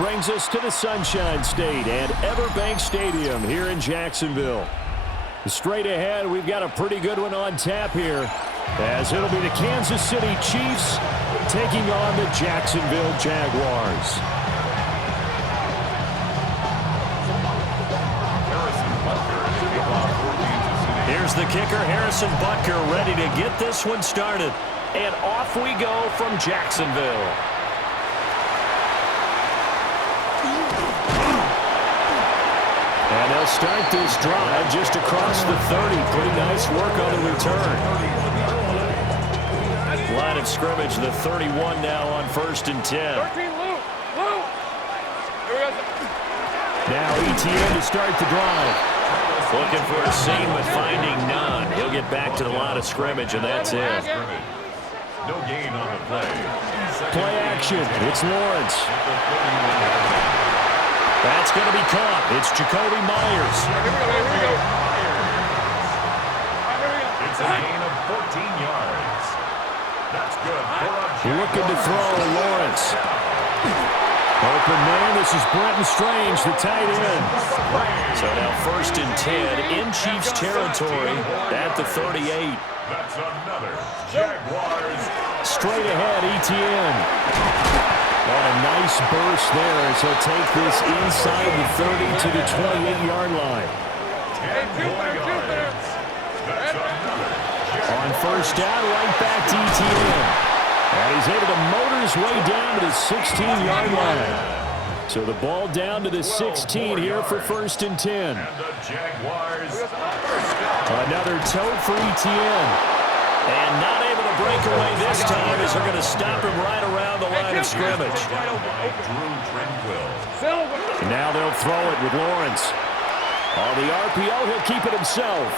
brings us to the Sunshine State and Everbank Stadium here in Jacksonville. Straight ahead, we've got a pretty good one on tap here, as it'll be the Kansas City Chiefs taking on the Jacksonville Jaguars. Here's the kicker, Harrison Butker, ready to get this one started. And off we go from Jacksonville. And they'll start this drive just across the 30. Pretty nice work on the return. Line of scrimmage, the 31 now on 1st and 10. Now ETN to start the drive. Looking for a seam, but finding none. He'll get back to the line of scrimmage, and that's it. No gain on the play. Play action. It's Lawrence. That's going to be caught. It's Jacoby Myers. Here we go. It's a gain of 14 yards. That's good. Looking to throw, Lawrence. Open man, this is Brenton Strange, the tight end. So now 1st and 10 in Chiefs territory at the 38. That's another Jaguars. Straight ahead, ETN. And a nice burst there as he'll take this inside the 30 to the 28-yard line. 10 more yards. That's another. On 1st down, right back to ETN. And he's able to motor his way down to the 16-yard line. So the ball down to the 16 here for 1st and 10. And the Jaguars. Another toe for ETN. And not able to break away this time as they're going to stop him right around the line of scrimmage. Now they'll throw it with Lawrence. On the RPO, he'll keep it himself.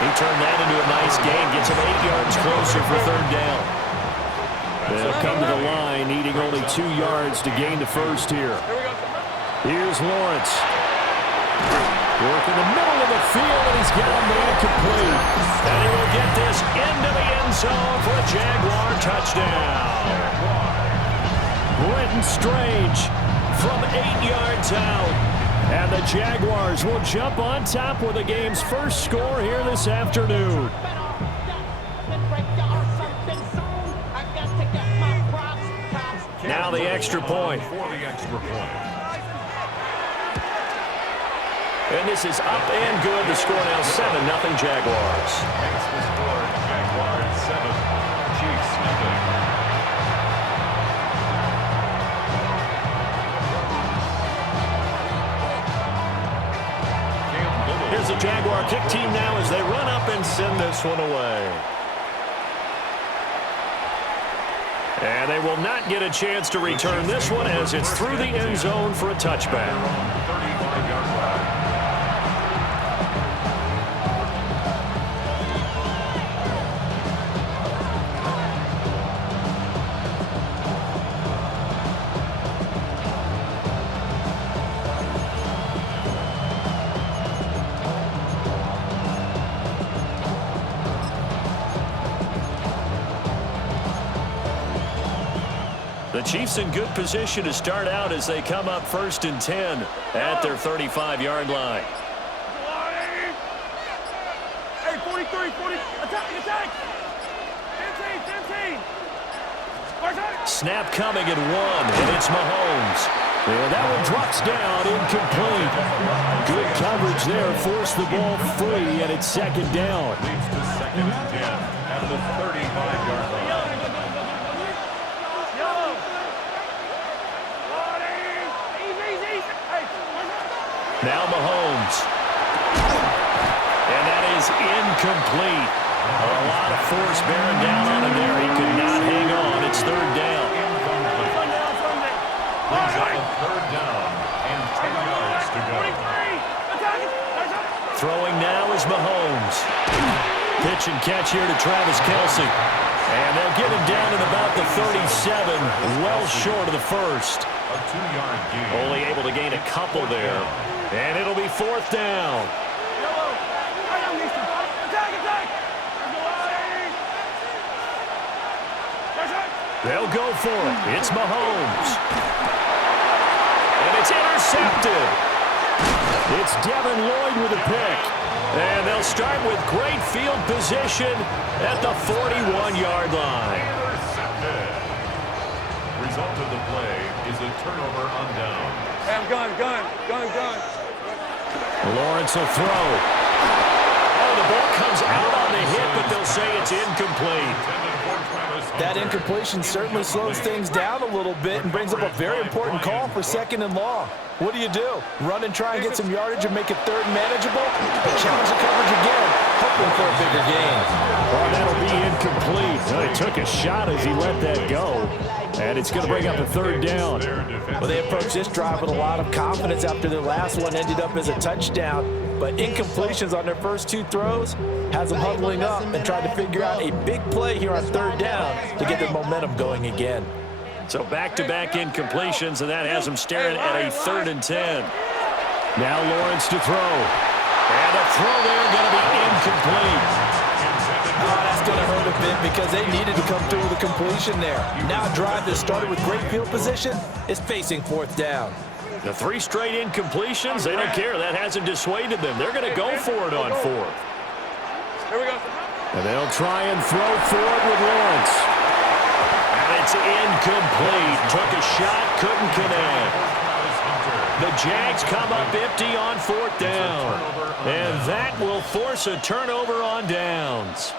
He turned that into a nice gain, gets him 8 yards closer for 3rd down. They'll come to the line, needing only 2 yards to gain the first here. Here's Lawrence. Work in the middle of the field, and he's got a man complete. And he will get this into the end zone for a Jaguar touchdown. Brenton Strange from 8 yards out. And the Jaguars will jump on top with the game's first score here this afternoon. Now the extra point. And this is up and good. The score now 7-0 Jaguars. Makes the score Jaguars 7, Chiefs nothing. Here's the Jaguar kick team now as they run up and send this one away. And they will not get a chance to return this one as it's through the end zone for a touchback. 35-yard line. The Chiefs in good position to start out as they come up 1st and 10 at their 35-yard line. Hey, 43, 40, attack! 10. Snap coming at 1, and it's Mahomes. And that one drops down, incomplete. Good coverage there, forced the ball free, and it's 2nd down. Leads to 2nd and 10 at the 35-yard line. Now Mahomes. And that is incomplete. A lot of force bearing down on him there. He could not hang on. It's 3rd down. Brings up a 3rd down and 10 yards to go. Throwing now is Mahomes. Pitch and catch here to Travis Kelce. And they'll get him down at about the 37, well short of the first. A 2-yard gain. Only able to gain a couple there. And it'll be 4th down. They'll go for it. It's Mahomes. intercepted. It's Devin Lloyd with a pick. And they'll start with great field position at the 41-yard line. Intercepted. Result of the play is a turnover on down. Hey, I'm gun. Lawrence will throw. Oh, the ball comes out on the hit, but they'll say it's incomplete. That incompletion certainly slows things down a little bit and brings up a very important call for 2nd and long. What do? Run and try and get some yardage and make it 3rd manageable? Challenge the coverage again, hoping for a bigger gain. Well, that'll be incomplete. Well, he took a shot as he let that go. And it's going to bring up a 3rd down. Well, they approached this drive with a lot of confidence after their last one ended up as a touchdown. But incompletions on their first 2 throws has them huddling up and trying to figure out a big play here on 3rd down to get their momentum going again. So back-to-back incompletions, and that has them staring at a 3rd and 10. Now Lawrence to throw. And a throw there going to be incomplete. Oh, that's going to hurt a bit because they needed to come through with a completion there. Now a drive that started with great field position is facing 4th down. The 3 straight incompletions, they don't care. That hasn't dissuaded them. They're going to go for it on 4th. Here we go. And they'll try and throw for it with Lawrence. And it's incomplete. Took a shot, couldn't connect. The Jags come up empty on 4th down. And that will force a turnover on downs.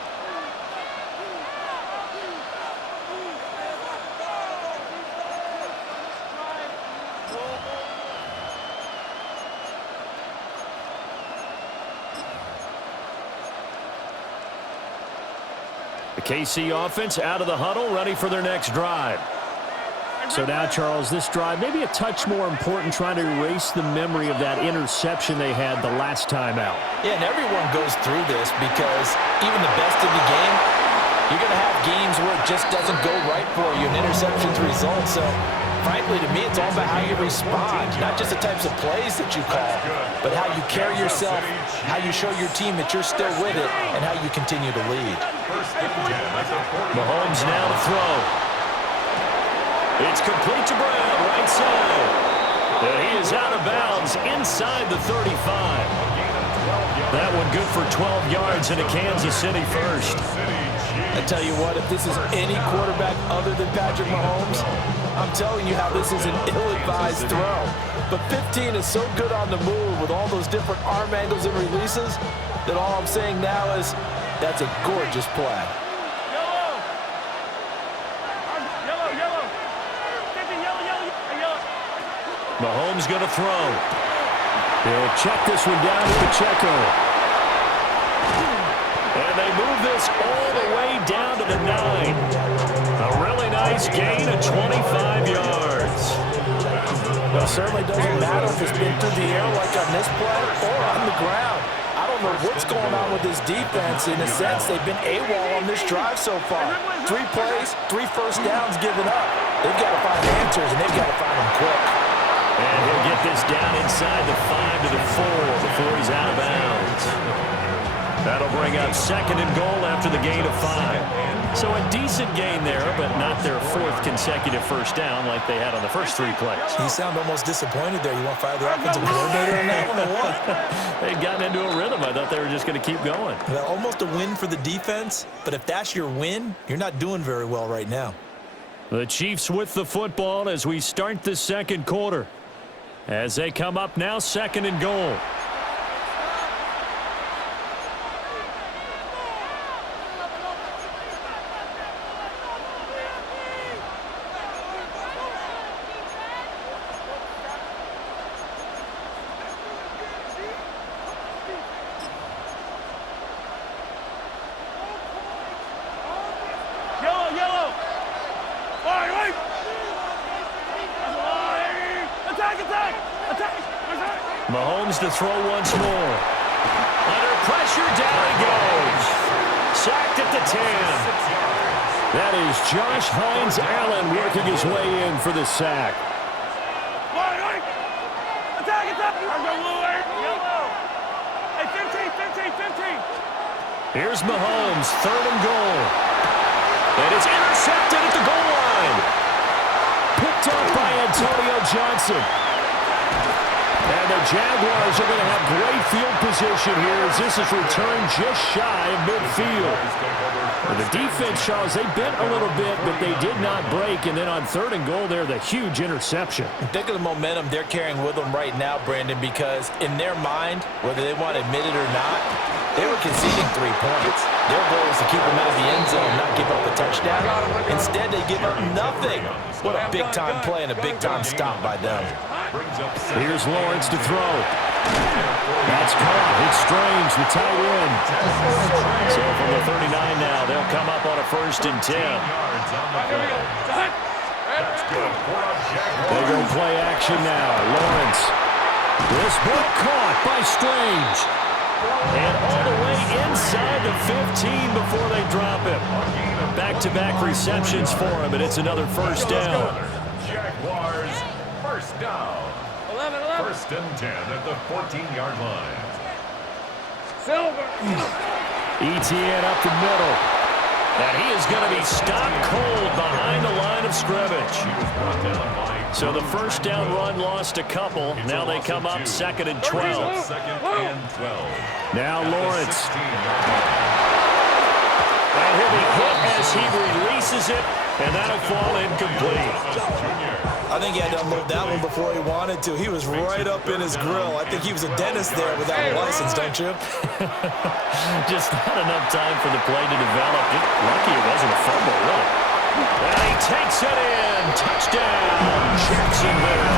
The KC offense out of the huddle, ready for their next drive. So now, Charles, this drive maybe a touch more important, trying to erase the memory of that interception they had the last time out. Yeah, and everyone goes through this because even the best of the game, you're going to have games where it just doesn't go right for you, and interceptions result. So, frankly, to me, it's all about how you respond, not just the types of plays that you call, but how you carry yourself, how you show your team that you're still with it, and how you continue to lead. Mahomes now to throw. It's complete to Brown, right side. And he is out of bounds inside the 35. That one good for 12 yards and a Kansas City first. I tell you what, if this is any quarterback other than Patrick Mahomes, I'm telling you how this is an ill-advised throw. But 15 is so good on the move with all those different arm angles and releases that all I'm saying now is that's a gorgeous play. Mahomes going to throw. He'll check this one down to Pacheco. And they move this all the way down to the 9. A really nice gain of 25 yards. Well, it certainly doesn't matter if it's been through the air like on this play or on the ground. I don't know what's going on with this defense. In a sense, they've been AWOL on this drive so far. 3 plays, 3 first downs given up. They've got to find answers, and they've got to find them quick. And he'll get this down inside the 5 to the 4 before he's out of bounds. That'll bring up 2nd and goal after the gain of 5. So a decent gain there, but not their 4th consecutive first down like they had on the first 3 plays. You sound almost disappointed there. You want to fire the offensive coordinator on that one or what? They'd gotten into a rhythm. I thought they were just going to keep going. Well, almost a win for the defense, but if that's your win, you're not doing very well right now. The Chiefs with the football as we start the second quarter. As they come up now, 2nd and goal. Mahomes to throw once more. Under pressure, down he goes. Sacked at the 10. That is Josh Hines Allen working his way in for the sack. Here's Mahomes, 3rd and goal. And it's intercepted at the goal line. Picked up by Antonio Johnson. the Jaguars are going to have great field position here as this is returned just shy of midfield. The defense, Charles, they bent a little bit, but they did not break. And then on 3rd and goal there, the huge interception. Think of the momentum they're carrying with them right now, Brandon, because in their mind, whether they want to admit it or not, they were conceding 3 points. Their goal is to keep them out of the end zone, not give up a touchdown. Instead, they give up nothing. What a big-time play and a big-time stop by them. Here's Lawrence to throw. That's caught. It's Strange, the tight end. So from the 39 now, they'll come up on a 1st and 10. They go play action now. Lawrence. This ball caught by Strange. And all the way inside the 15 before they drop him. Back-to-back receptions for him, and it's another 1st down. Jaguars, 1st down. 1st and 10 at the 14-yard line. Silver. Etienne up the middle. And he is going to be stopped cold behind the line of scrimmage. So the 1st down run lost a couple. Now they come up 2nd and 12. 2nd and 12. Now Lawrence. And he'll be hit as he releases it, and that'll fall incomplete. I think he had to unload that one before he wanted to. He was right up in his grill. I think he was a dentist there without a license, don't you? Just not enough time for the play to develop. Lucky it wasn't a fumble, really. And he takes it in. Touchdown, Jacksonville.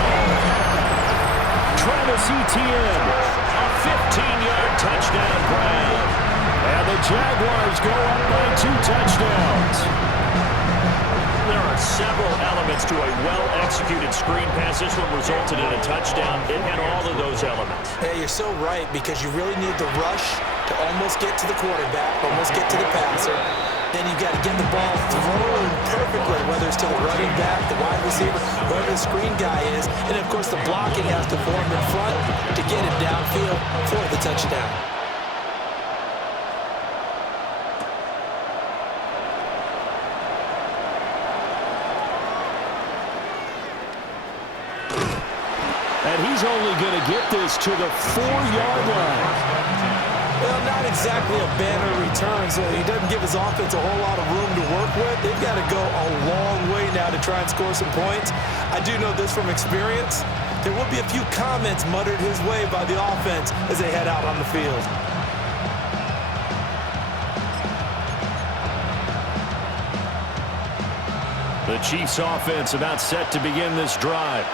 Travis Etienne, a 15-yard touchdown grab. And the Jaguars go up by 2 touchdowns. There are several elements to a well-executed screen pass. This one resulted in a touchdown. It had all of those elements. Hey, you're so right, because you really need the rush to almost get to the quarterback, almost get to the passer. Then you've got to get the ball thrown perfectly, whether it's to the running back, the wide receiver, whoever the screen guy is. And, of course, the blocking has to form in front to get him downfield for the touchdown. And he's only going to get this to the 4-yard line. Well, not exactly a banner return, so he doesn't give his offense a whole lot of room to work with. They've got to go a long way now to try and score some points. I do know this from experience. There will be a few comments muttered his way by the offense as they head out on the field. The Chiefs offense about set to begin this drive.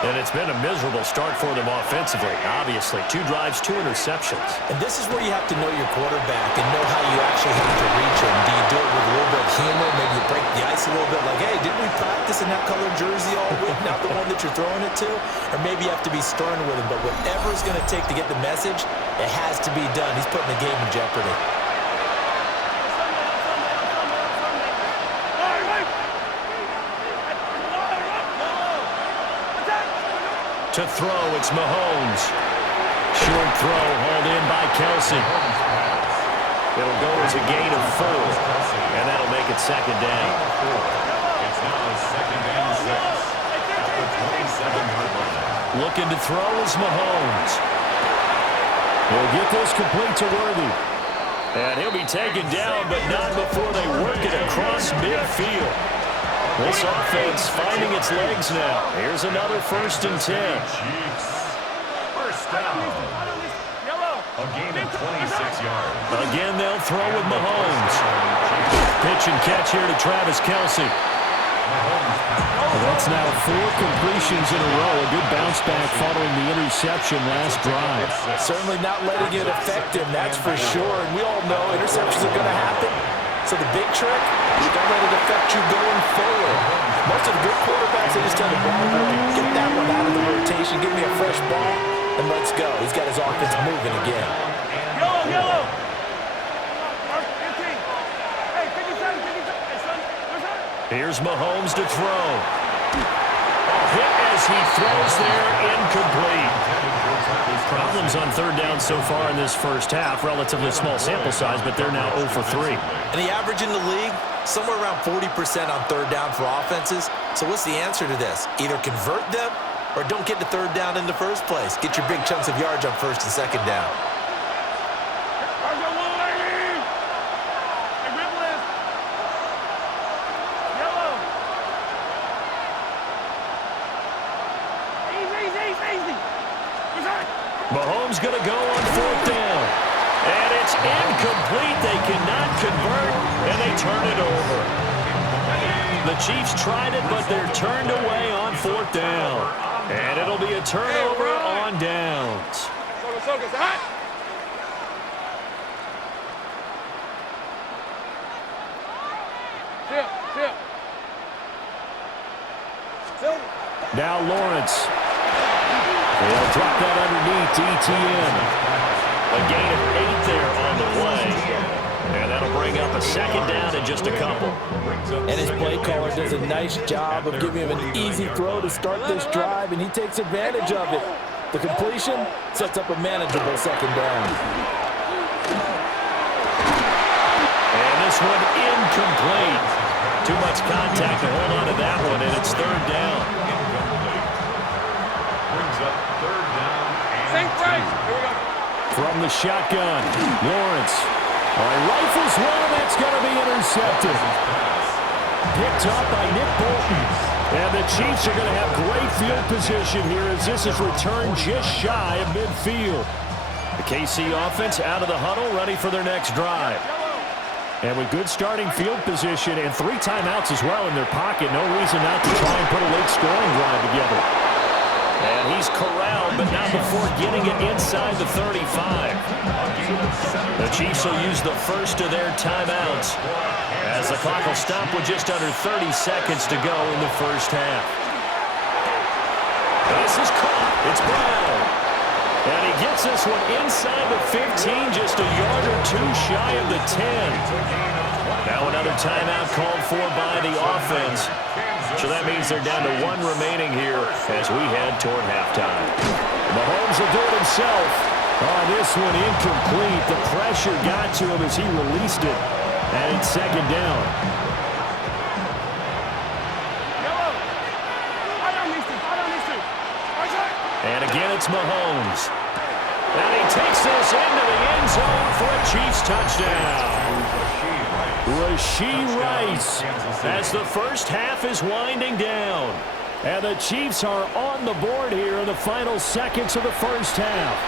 And it's been a miserable start for them offensively, obviously. 2 drives, 2 interceptions. And this is where you have to know your quarterback and know how you actually have to reach him. Do you do it with a little bit of humor? Maybe you break the ice a little bit, like, hey, didn't we practice in that colored jersey all week, not the one that you're throwing it to? Or maybe you have to be stern with him. But whatever it's going to take to get the message, it has to be done. He's putting the game in jeopardy. To throw, it's Mahomes. Short throw, hauled in by Kelsey. It'll go as a gain of 4, and that'll make it 2nd down. It's now 2nd and 6 at the 27-yard line. Looking to throw is Mahomes. He'll get this complete to Worthy. And he'll be taken down, but not before they work it across midfield. This offense finding its legs now. Here's another 1st and 10. Chiefs, 1st down. A gain of 26 yards. Again, they'll throw with Mahomes. Pitch and catch here to Travis Kelsey. That's now 4 completions in a row. A good bounce back following the interception last drive. Certainly not letting it affect him, that's for sure. And we all know interceptions are going to happen. So the big trick, don't let it affect you going forward. Most of the good quarterbacks, they just tell the ball boy, get that one out of the rotation, give me a fresh ball, and let's go. He's got his offense moving again. Yellow. Here's Mahomes to throw. A hit as he throws there, incomplete. Problems on 3rd down so far in this 1st half. Relatively small sample size, but they're now 0 for 3. And the average in the league, somewhere around 40% on 3rd down for offenses. So what's the answer to this? Either convert them or don't get the third down in the first place. Get your big chunks of yards on first and second down. Mahomes going to go on fourth down. And it's incomplete. They cannot convert, and they turn it over. The Chiefs tried it, but they're turned away on fourth down. And it'll be a turnover on downs. Now Lawrence. They'll drop that underneath to ETN. A gain of 8 there on the play. And that'll bring up a second down in just a couple. And his play caller does a nice job of giving him an easy throw to start this drive, and he takes advantage of it. The completion sets up a manageable second down. And this one incomplete. Too much contact to hold on to that one, and it's third down. From the shotgun, Lawrence. Rifles one, that's going to be intercepted. Picked up by Nick Bolton. And the Chiefs are going to have great field position here as this is returned just shy of midfield. The KC offense out of the huddle, ready for their next drive. And with good starting field position and 3 timeouts as well in their pocket, no reason not to try and put a late scoring drive together. And he's corralled, but not before getting it inside the 35. The Chiefs will use the first of their timeouts as the clock will stop with just under 30 seconds to go in the first half. This is caught. It's Brown. And he gets this one inside the 15, just a yard or 2 shy of the 10. Now another timeout called for by the offense. So that means they're down to 1 remaining here as we head toward halftime. Mahomes will do it himself. Oh, this one incomplete. The pressure got to him as he released it. And it's second down. And again, it's Mahomes. And he takes this into the end zone for a Chiefs touchdown. Rashee Rice as the first half is winding down. And the Chiefs are on the board here in the final seconds of the first half.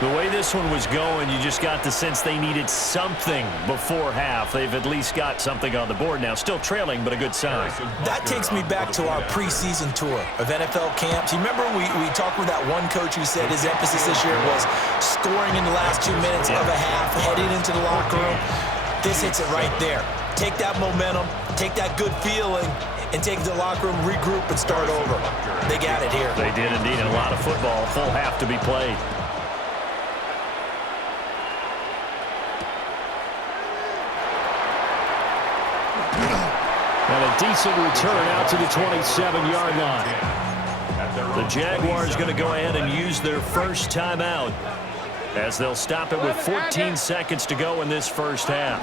The way this one was going, you just got the sense they needed something before half. They've at least got something on the board now. Still trailing, but a good sign. That takes me back to our preseason tour of NFL camps. You remember we talked with that one coach who said his emphasis this year was scoring in the last 2 minutes of a half, heading into the locker room. This hits it right there. Take that momentum, take that good feeling, and take it to the locker room, regroup, and start over. They got it here. They did indeed. A lot of football, full half to be played. And a decent return out to the 27-yard line. The Jaguars going to go ahead and use their first timeout as they'll stop it with 14 seconds to go in this first half.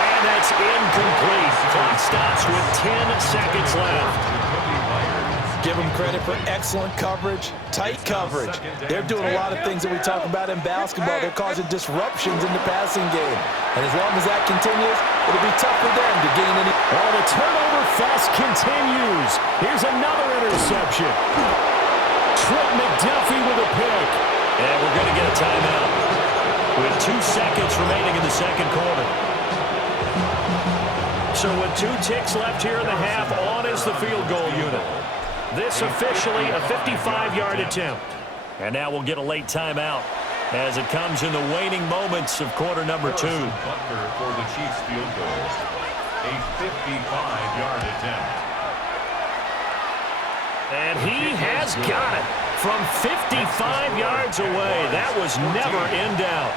And that's incomplete. Clock stops with 10 seconds left. Give them credit for excellent coverage, tight coverage. They're doing a lot of things that we talk about in basketball. They're causing disruptions in the passing game. And as long as that continues, it'll be tough for them to gain any. Oh, the turnover fest continues. Here's another interception. Trent McDuffie with a pick. And we're going to get a timeout with 2 seconds remaining in the second quarter. So with 2 ticks left here in the half, on is the field goal unit. This officially a 55-yard attempt. And now we'll get a late timeout as it comes in the waning moments of quarter number 2. Butler for the Chiefs field goal. A 55-yard attempt. And he has got it from 55 yards away. That was never in doubt.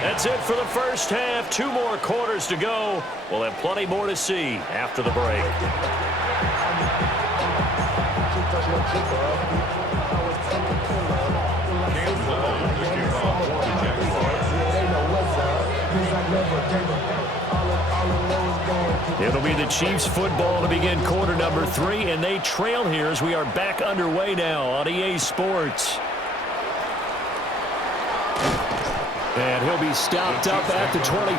That's it for the first half. 2 more quarters to go. We'll have plenty more to see after the break. It'll be the Chiefs football to begin quarter number 3, and they trail here as we are back underway now on EA Sports. And he'll be stopped up at the 20.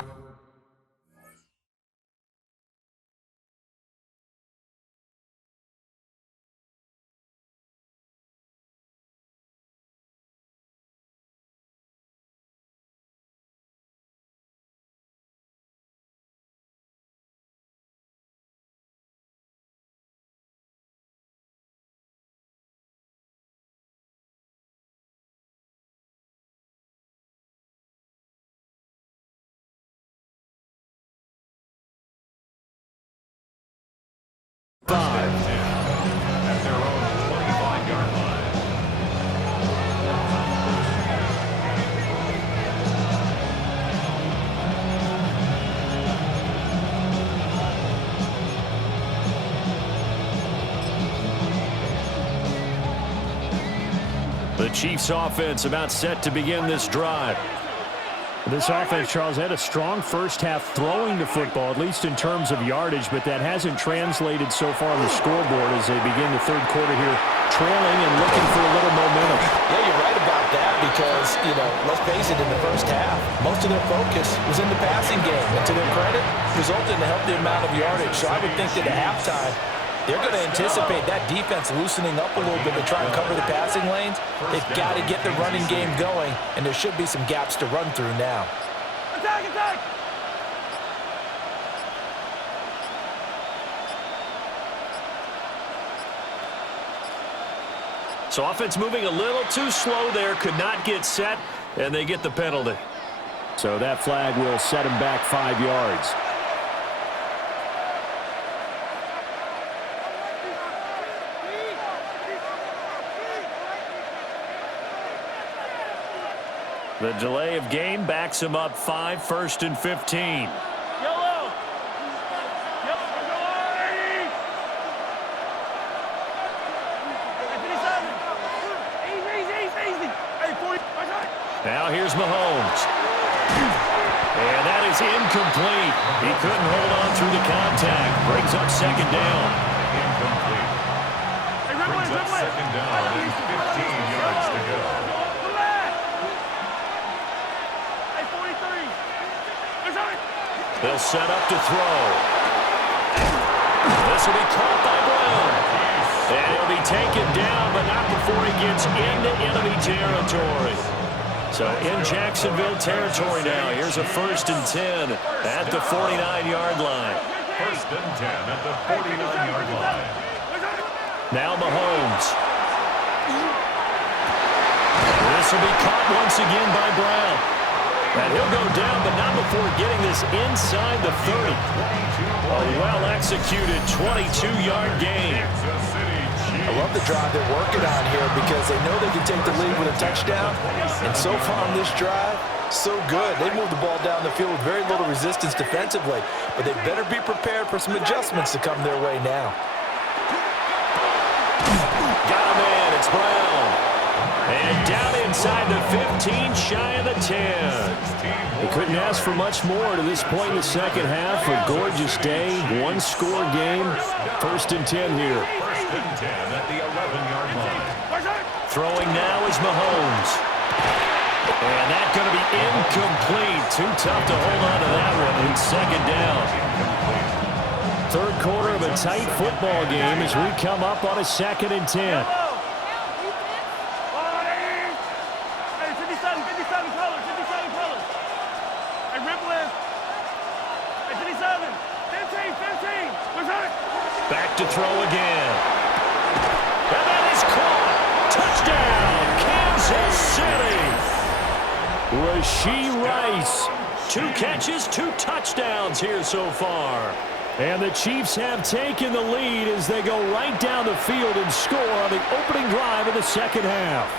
At their own 25-yard line. The Chiefs offense about set to begin this drive. This offense, Charles, had a strong first half throwing the football, at least in terms of yardage, but that hasn't translated so far on the scoreboard as they begin the third quarter here, trailing and looking for a little momentum. Yeah, you're right about that because, let's face it, in the first half, most of their focus was in the passing game. And to their credit, resulted in a healthy amount of yardage. So I would think that at halftime, they're going to anticipate that defense loosening up a little bit to try and cover the passing lanes. They've got to get the running game going, and there should be some gaps to run through now. Attack, attack! So offense moving a little too slow there, could not get set, and they get the penalty. So that flag will set him back 5 yards. The delay of game backs him up 5, 1st and 15. Yellow! Easy. Hey, 40. Now here's Mahomes. And that is incomplete. He couldn't hold on through the contact. Brings up second down. Incomplete. Brings up second down and 15 yards to go. They'll set up to throw. This will be caught by Brown. And he'll be taken down, but not before he gets into enemy territory. So in Jacksonville territory now. Here's a 1st and 10 at the 49-yard line. 1st and 10 at the 49-yard line. Now Mahomes. This will be caught once again by Brown. And he'll go down, but not before getting this inside the 30. A well-executed 22-yard gain. I love the drive they're working on here because they know they can take the lead with a touchdown. And so far on this drive, so good. They moved the ball down the field with very little resistance defensively. But they better be prepared for some adjustments to come their way now. Got him in. It's Brown. And down inside the 15, shy of the 10. They couldn't ask for much more to this point in the second half. A gorgeous day, one-score game. 1st and 10 here. 1st and 10 at the 11-yard line. Throwing now is Mahomes. And that's going to be incomplete. Too tough to hold on to that one in second down. Third quarter of a tight football game as we come up on a 2nd and 10. Back to throw again. And that is caught. Touchdown, Kansas City. Rashee Rice. 2 catches, 2 touchdowns here so far. And the Chiefs have taken the lead as they go right down the field and score on the opening drive of the second half.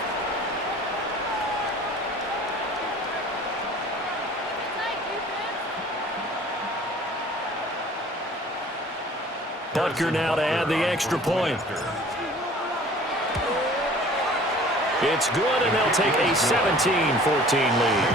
Butker now to add the extra point. It's good, and they'll take a 17-14 lead.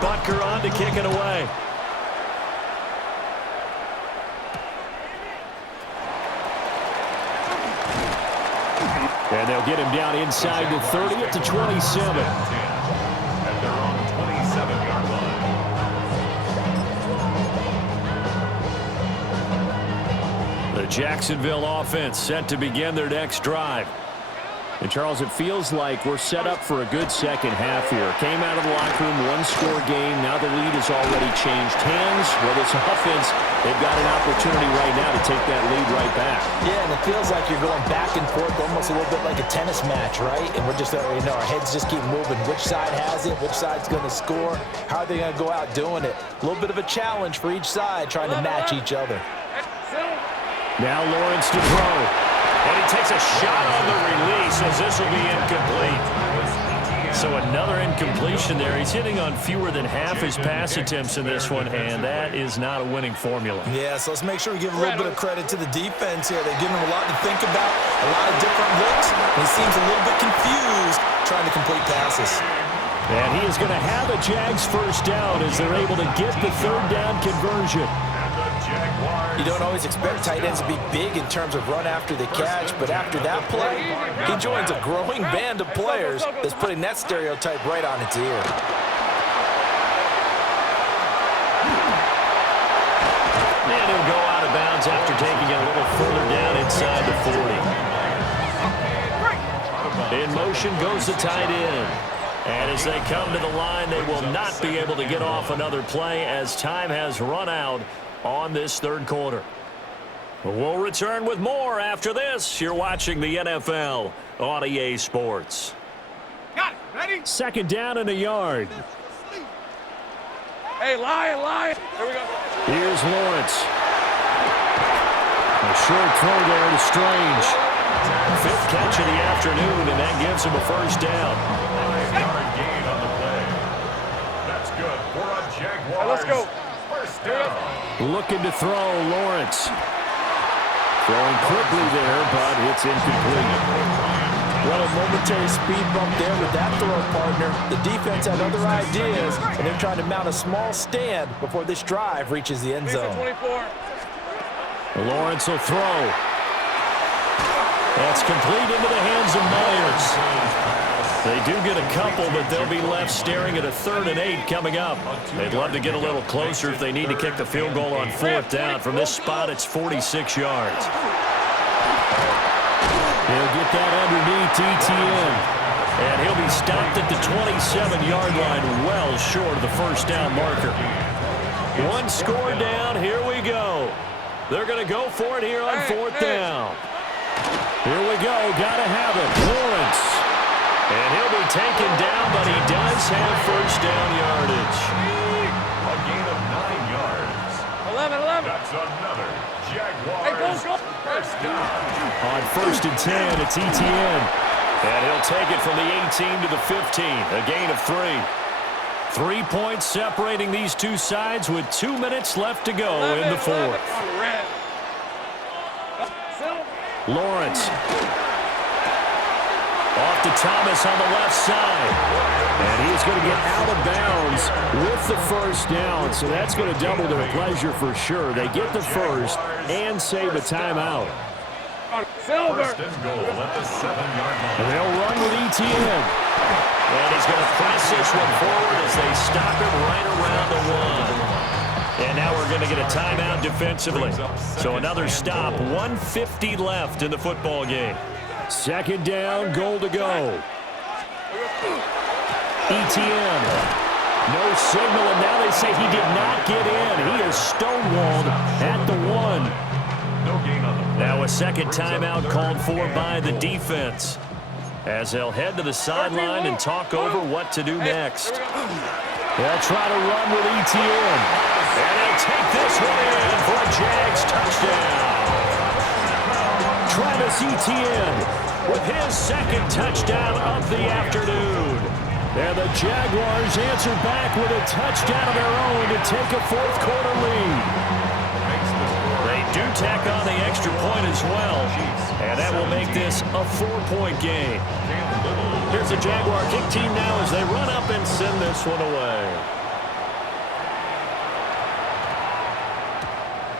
Butker on to kick it away. And they'll get him down inside the 30 at the 27. And they're on the 27-yard line. The Jacksonville offense set to begin their next drive. And, Charles, it feels like we're set up for a good second half here. Came out of the locker room, one-score game. Now the lead has already changed hands. Well, this offense, they've got an opportunity right now to take that lead right back. Yeah, and it feels like you're going back and forth almost a little bit like a tennis match, right? And we're just, our heads just keep moving. Which side has it? Which side's going to score? How are they going to go out doing it? A little bit of a challenge for each side trying to match each other. Now Lawrence to throw. And he takes a shot on the release as this will be incomplete. So another incompletion there. He's hitting on fewer than half his pass attempts in this one, and that is not a winning formula. Yeah, so let's make sure we give a little bit of credit to the defense here. They're giving him a lot to think about, a lot of different looks, and he seems a little bit confused trying to complete passes. And he is going to have a Jags first down as they're able to get the third down conversion. You don't always expect tight ends to be big in terms of run after the catch, but after that play, he joins a growing band of players that's putting that stereotype right on its ear. And he'll go out of bounds after taking it a little further down inside the 40. In motion goes the tight end. And as they come to the line, they will not be able to get off another play as time has run out on this third quarter. We'll return with more after this. You're watching the NFL on EA Sports. Got it. Ready? Second down and a yard. Hey, Lion. Here we go. Here's Lawrence. A short throw there to Strange. Fifth catch of the afternoon, and that gives him a first down. 5-yard gain on the play. That's good for a Jaguars. Let's go. First down. Looking to throw, Lawrence. Throwing quickly there, but it's incomplete. Well, a momentary speed bump there with that throw, partner. The defense had other ideas, and they're trying to mount a small stand before this drive reaches the end zone. 24. Lawrence will throw. That's complete into the hands of Myers. They do get a couple, but they'll be left staring at a 3rd and 8 coming up. They'd love to get a little closer if they need to kick the field goal on 4th down. From this spot, it's 46 yards. He'll get that underneath ETN. And he'll be stopped at the 27-yard line, well short of the first down marker. One score down, here we go. They're going to go for it here on 4th down. Here we go, gotta have it. Lawrence. And he'll be taken down, but he does have first down yardage. A gain of 9 yards. 11. That's another Jaguars first down. On 1st and 10, it's ETN. And he'll take it from the 18 to the 15, a gain of 3. 3 points separating these two sides with 2 minutes left to go in the 4th. Lawrence. Off to Thomas on the left side. And he's going to get out of bounds with the first down. So that's going to double their pleasure for sure. They get the first and save a timeout. First and goal at the 7-yard line. And they'll run with ETN. And he's going to press this one forward as they stop him right around the 1. And now we're going to get a timeout defensively. So another stop, 1:50 left in the football game. Second down, goal to go. ETN. No signal, and now they say he did not get in. He is stonewalled at the 1. No gain on the play. Now a second timeout called for by the defense as they'll head to the sideline and talk over what to do next. They'll try to run with ETN. And they'll take this one in for a Jags touchdown. Travis Etienne with his second touchdown of the afternoon. And the Jaguars answer back with a touchdown of their own to take a fourth quarter lead. They do tack on the extra point as well, and that will make this a 4-point game. Here's the Jaguar kick team now as they run up and send this one away.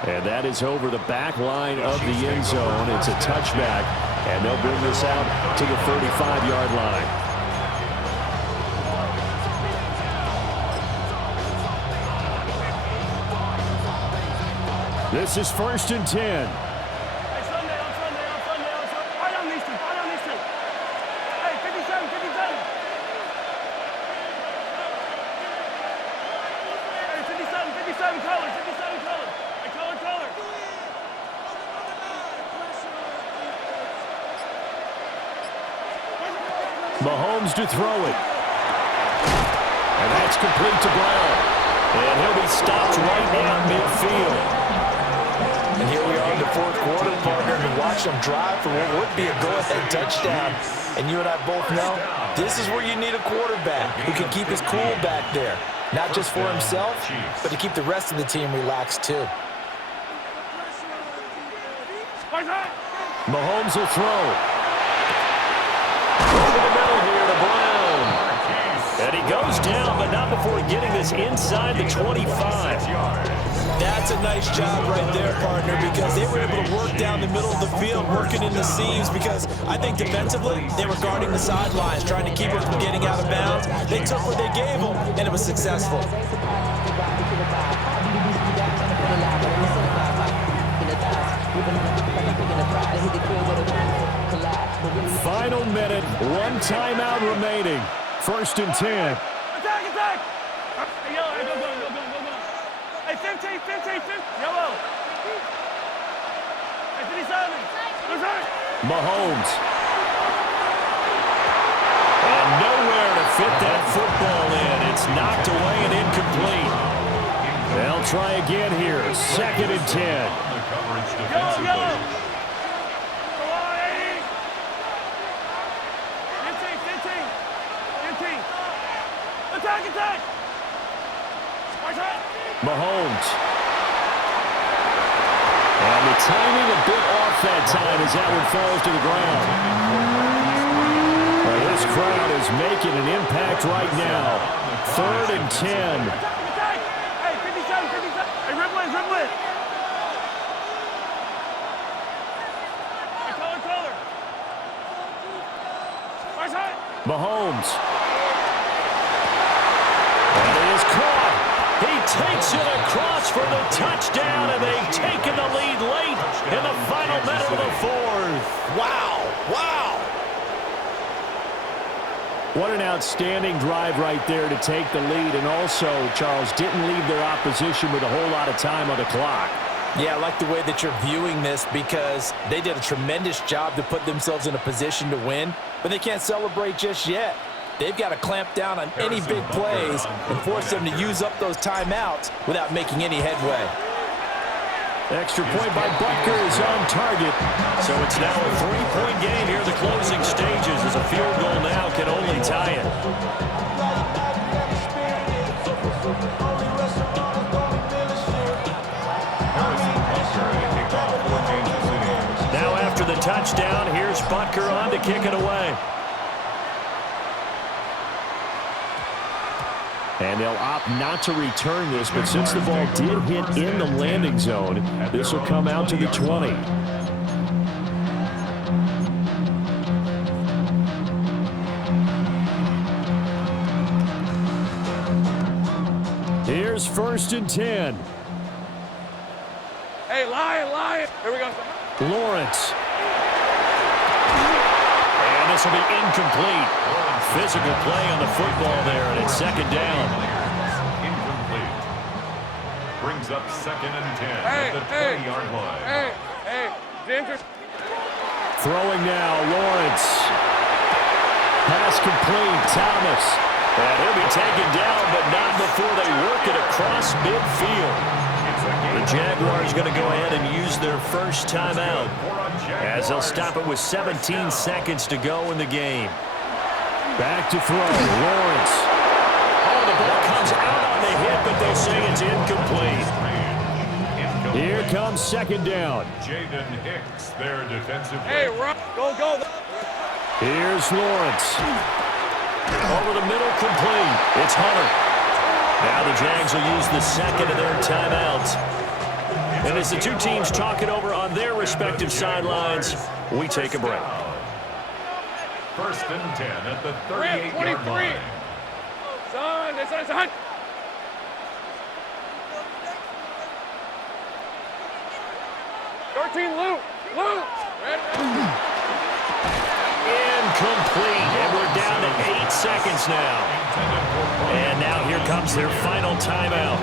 And that is over the back line of the end zone. It's a touchback, and they'll bring this out to the 35-yard line. This is 1st and 10. Mahomes to throw it. And that's complete to Brown. And he'll be stopped right at midfield. And here we are in the 4th quarter, partner, and watch them drive for what would be a go-ahead touchdown. And you and I both know this is where you need a quarterback who can keep his cool back there. Not just for himself, but to keep the rest of the team relaxed too. Mahomes will throw. Over the middle here to Brown. And he goes down, but not before getting this inside the 25. That's a nice job right there, partner, because they were able to work down the middle of the field, working in the seams, because I think defensively, they were guarding the sidelines, trying to keep them from getting out of bounds. They took what they gave them, and it was successful. Final minute, 1 timeout remaining. 1st and 10. Attack! Hey, yellow, go. Hey, 15, yellow. Hey, 57. Mahomes. And nowhere to fit that football in. It's knocked away and incomplete. They'll try again here. 2nd and 10. Yellow. Attack! Mahomes. And the timing a bit off that time as that one falls to the ground. Well, this crowd is making an impact right now. 3rd and 10. Hey, 57. Hey, dribble it. Hey, color. Mahomes. And it is caught. He takes it across for the touchdown, and they've taken the lead late in the final minute of the 4th. Wow. What an outstanding drive right there to take the lead, and also, Charles, didn't leave their opposition with a whole lot of time on the clock. Yeah, I like the way that you're viewing this because they did a tremendous job to put themselves in a position to win, but they can't celebrate just yet. They've got to clamp down on any big plays and force them to use up those timeouts without making any headway. Extra point by Butker is on target. So it's now a 3-point game here in the closing stages as a field goal now can only tie it. Now after the touchdown, here's Butker on to kick it away. And they'll opt not to return this, but since the ball did hit in the landing zone, this will come out to the 20. Here's 1st and 10. Hey, lion. Here we go. Lawrence. And this will be incomplete. Physical play on the football there, and it's 2nd down. Incomplete. Brings up 2nd and 10 at the 20-yard line. Hey, Ginger. Throwing now, Lawrence. Pass complete, Thomas. And he'll be taken down, but not before they work it across midfield. The Jaguars going to go ahead and use their first timeout as they'll stop it with 17 seconds to go in the game. Back to throw, Lawrence. Oh, the ball comes out on the hit, but they'll say it's incomplete. Here comes 2nd down. Jaden Hicks, their defensive. Hey, run. Go. Here's Lawrence. Over the middle, complete. It's Hunter. Now the Jags will use the 2nd of their timeouts. And as the two teams talk it over on their respective sidelines, we take a break. First and 10 at the 38-yard line. Son, this is a hunt. Luke. Incomplete, and we're down to 8 seconds now. And now here comes their final timeout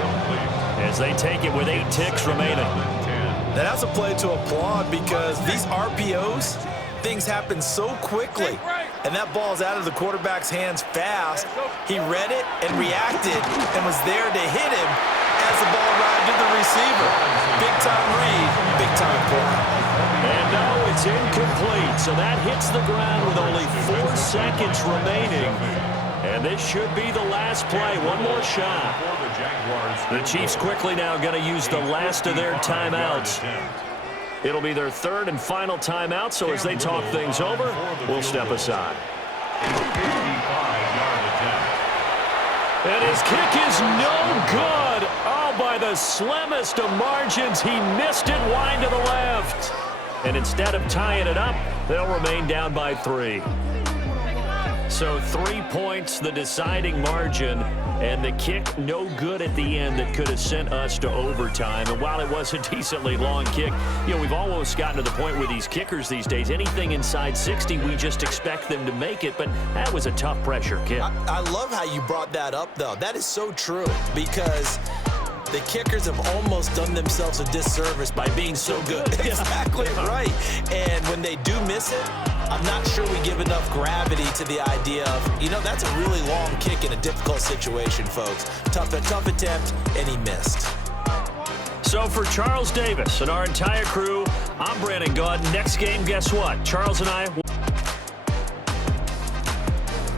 as they take it with 8 ticks remaining. Now that's a play to applaud because these RPOs, things happen so quickly. And that ball's out of the quarterback's hands fast. He read it and reacted and was there to hit him as the ball arrived at the receiver. Big-time read, big-time play. And no, it's incomplete. So that hits the ground with only 4 seconds remaining. And this should be the last play. One more shot. The Chiefs quickly now going to use the last of their timeouts. It'll be their third and final timeout, so as they talk things over, we'll step aside. And his kick is no good. Oh, by the slimmest of margins, he missed it wide to the left. And instead of tying it up, they'll remain down by 3. So 3 points, the deciding margin, and the kick no good at the end that could have sent us to overtime. And while it was a decently long kick, we've almost gotten to the point with these kickers these days, anything inside 60, we just expect them to make it. But that was a tough pressure kick. I love how you brought that up, though. That is so true because the kickers have almost done themselves a disservice by being so good. Exactly right. And when they do miss it, I'm not sure we give enough gravity to the idea of, that's a really long kick in a difficult situation, folks. Tough attempt, and he missed. So for Charles Davis and our entire crew, I'm Brandon Gaudin. Next game, guess what? Charles and I